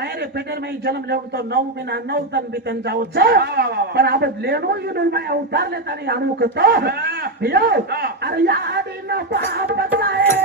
बाहेर पेटर में जन्म लेव तो 9 महीना 9 तन भी तन जाओ छ वा, वा, वा. पण अब लेनो युनो में उतारले तनी आणू कतो हा. यो हा. अरे या आडी न पाप बदलाए